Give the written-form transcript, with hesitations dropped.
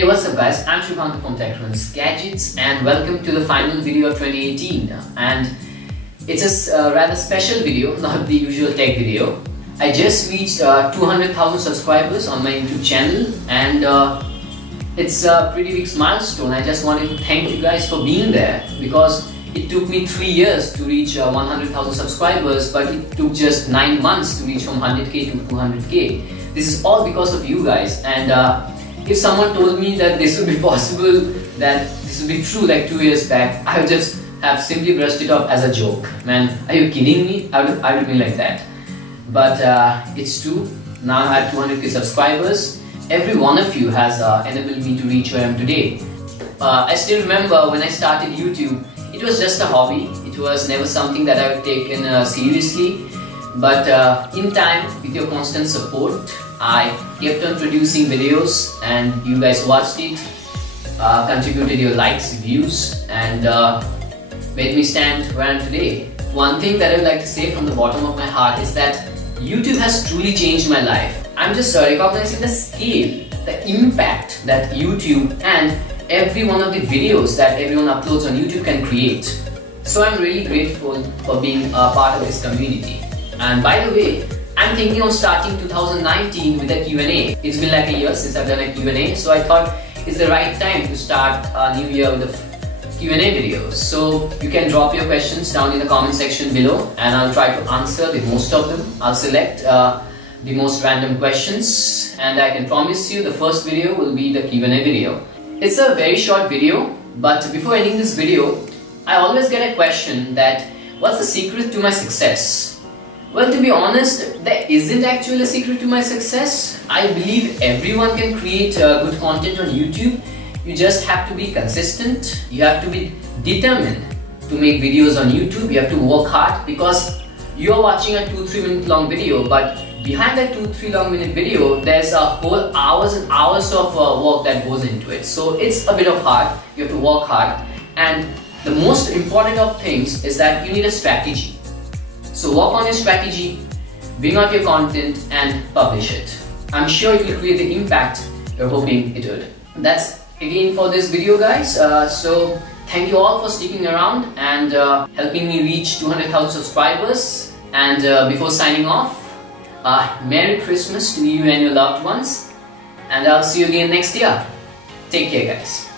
Hey, what's up guys, I'm Shubhankar from TechRunsGadgets and welcome to the final video of 2018. And it's a rather special video, not the usual tech video. I just reached 200,000 subscribers on my YouTube channel and it's a pretty big milestone. I just wanted to thank you guys for being there because it took me 3 years to reach 100,000 subscribers, but it took just 9 months to reach from 100k to 200k. This is all because of you guys, and if someone told me that this would be possible, that this would be true like 2 years back, I would just have simply brushed it off as a joke. Man, are you kidding me? I would be like that. But it's true. Now I have 200k subscribers. Every one of you has enabled me to reach where I am today. I still remember when I started YouTube, it was just a hobby. It was never something that I would taken seriously. But in time, with your constant support, I kept on producing videos and you guys watched it, contributed your likes, views, and made me stand where I am today. One thing that I would like to say from the bottom of my heart is that YouTube has truly changed my life. I'm just recognizing the scale, the impact that YouTube and every one of the videos that everyone uploads on YouTube can create. So I'm really grateful for being a part of this community. And by the way, I'm thinking of starting 2019 with a Q&A. It's been like a year since I've done a Q&A, so I thought it's the right time to start a new year with a Q&A video. So you can drop your questions down in the comment section below and I'll try to answer the most of them. I'll select the most random questions and I can promise you the first video will be the Q&A video. It's a very short video, but before ending this video, I always get a question that what's the secret to my success? Well, to be honest, there isn't actually a secret to my success. I believe everyone can create good content on YouTube. You just have to be consistent. You have to be determined to make videos on YouTube. You have to work hard because you're watching a 2-3 minute long video, but behind that 2-3 minute video, there's a whole hours and hours of work that goes into it. So it's a bit of hard. You have to work hard. And the most important of things is that you need a strategy. So work on your strategy, bring out your content and publish it. I'm sure it will create the impact you're hoping it would. That's again for this video guys. So thank you all for sticking around and helping me reach 200,000 subscribers. And before signing off, Merry Christmas to you and your loved ones. And I'll see you again next year. Take care guys.